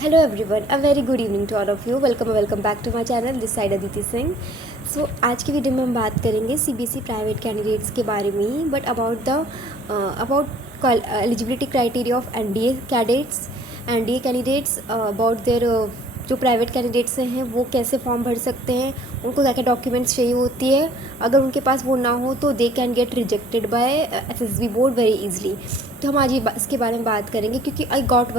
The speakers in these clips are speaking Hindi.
Hello everyone, a very good evening to all of you. Welcome back to my channel, this side Aditi Singh. So आज की वीडियो में हम बात करेंगे सीबीएसई प्राइवेट कैंडिडेट्स के बारे में, but about eligibility criteria of NDA candidates, about their जो प्राइवेट कैंडिडेट्स हैं वो कैसे फॉर्म भर सकते हैं, उनको क्या क्या डॉक्यूमेंट्स चाहिए होती है। अगर उनके पास वो ना हो तो they can get rejected by SSB board very easily. तो हम आज इसके बारे में बात करेंगे क्योंकि आई गॉट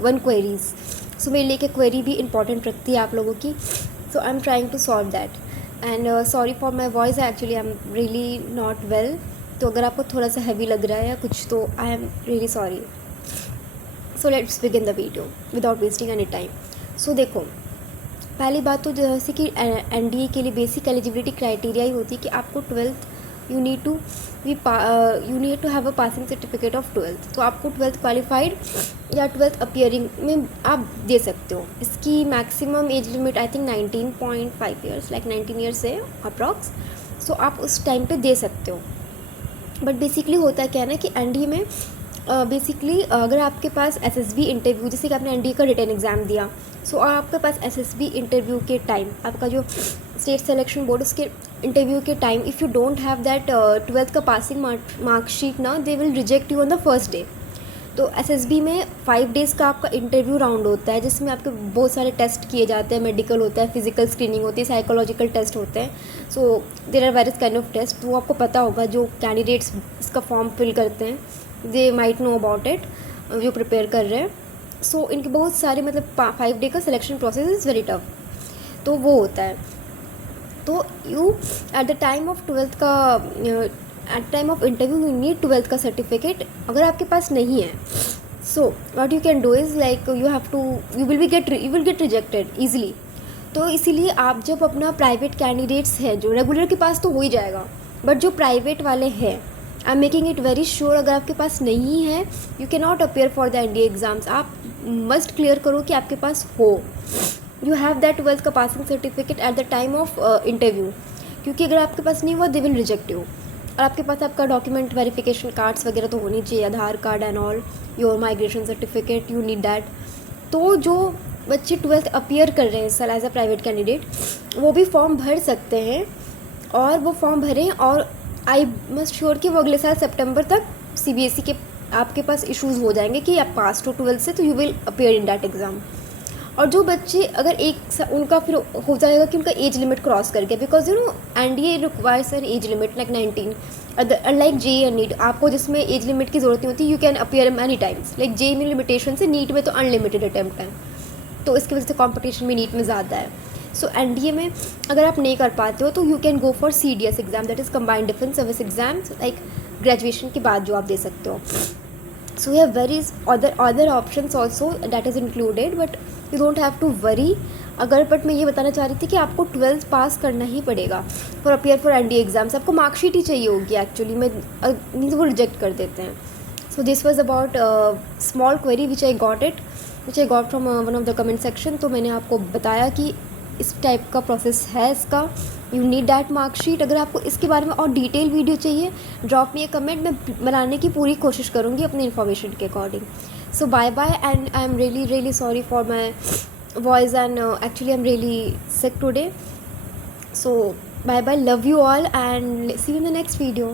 वन क्वेरीज। सो मेरे लिए एक क्वेरी भी इंपॉर्टेंट रखती है आप लोगों की। So I am trying to solve that and sorry for my voice, actually I am really not well. तो अगर आपको थोड़ा सा हैवी लग रहा है या कुछ तो I am really sorry. So let's begin the video without wasting any time. So देखो, पहली बात तो जैसे कि एनडीए के लिए बेसिक एलिजिबिलिटी क्राइटेरिया ही होती है कि आपको twelfth you need to have a passing certificate of twelfth. तो आपको ट्वेल्थ क्वालिफाइड या ट्वेल्थ अपियरिंग में आप दे सकते हो। इसकी maximum age limit I think 19.5 years, like 19 years है अप्रॉक्स। सो आप उस टाइम पे दे सकते हो। बट बेसिकली होता है क्या है ना कि एनडीए में बेसिकली अगर आपके पास एसएसबी इंटरव्यू, जैसे कि आपने एनडीए का रिटन एग्ज़ाम दिया, सो आपके पास एसएसबी इंटरव्यू के टाइम, आपका जो स्टेट सिलेक्शन बोर्ड उसके इंटरव्यू के time, if you don't have that twelfth का पासिंग मार्कशीट ना, they will reject you on the first day. तो एसएसबी में 5 डेज़ का आपका इंटरव्यू राउंड होता है, जिसमें आपके बहुत सारे टेस्ट किए जाते हैं। मेडिकल होता है, फिजिकल स्क्रीनिंग होती है, साइकोलॉजिकल टेस्ट होते हैं। So there are various kind of test. तो आपको पता होगा जो कैंडिडेट्स इसका फॉर्म फिल करते हैं, they might know about it, जो प्रिपेयर कर रहे हैं। सो इनके बहुत सारे मतलब 5 डे का selection process is very tough. तो वो होता है। तो you at the time of twelfth का at time of interview you need twelfth का सर्टिफिकेट। अगर आपके पास नहीं है, so what you can do is like you will get rejected easily. तो इसीलिए आप जब अपना प्राइवेट कैंडिडेट्स है, जो रेगुलर के पास तो हो ही जाएगा, बट जो प्राइवेट वाले हैं, I am making it very sure, अगर आपके पास नहीं है you can not appear for the NDA exams. आप मस्ट क्लियर करो कि आपके पास हो, यू हैव दैट ट्वेल्थ का passing certificate eight the time of interview. क्योंकि अगर आपके पास नहीं हुआ दे विल रिजेक्ट यू। और आपके पास आपका डॉक्यूमेंट वेरिफिकेशन कार्ड्स वगैरह तो होनी चाहिए, Aadhaar card and all, your migration certificate, you need that. तो जो बच्चे ट्वेल्थ अपियर कर रहे हैं sir as a private candidate, वो भी फॉर्म भर सकते हैं और वो फॉर्म भरें। और आई मस्ट श्योर कि वो अगले साल सितंबर तक सीबीएसई के आपके पास इश्यूज़ हो जाएंगे कि आप पास टू ट्वेल्थ से, तो you will appear in that exam. और जो बच्चे अगर उनका फिर हो जाएगा कि उनका एज लिमिट क्रॉस कर गया, because you know NDA requires an age limit like 19, unlike JEE and NEET आपको जिसमें एज लिमिट की जरूरत नहीं होती, you can appear many times. Like JEE में लिमिटेशन से, नीट में तो अनलिमिटेड अटैम्प्ट है, तो इसकी वजह से कॉम्पिटिशन भी नीट में ज़्यादा है। सो एनडीए में अगर आप नहीं कर पाते हो तो you can go for CDS exam, that is combined defence service exam, like graduation के बाद जो आप दे सकते हो। So you have very other options also that is included, but you don't have to worry. अगर बट मैं ये बताना चाह रही थी कि आपको ट्वेल्थ पास करना ही पड़ेगा for appear for NDA exams. आपको मार्कशीट ही चाहिए होगी एक्चुअली में, नहीं तो वो रिजेक्ट कर देते हैं। So this was about small query which I got from one of the comment section. तो मैंने आपको बताया कि इस टाइप का प्रोसेस है इसका, यू नीड दैट मार्कशीट। अगर आपको इसके बारे में और डिटेल वीडियो चाहिए, ड्रॉप मी ए कमेंट, मैं बनाने की पूरी कोशिश करूँगी अपनी इन्फॉर्मेशन के according. So bye bye and I am really sorry for my voice and actually I am really sick today. So bye bye, love you all and see you in the next video.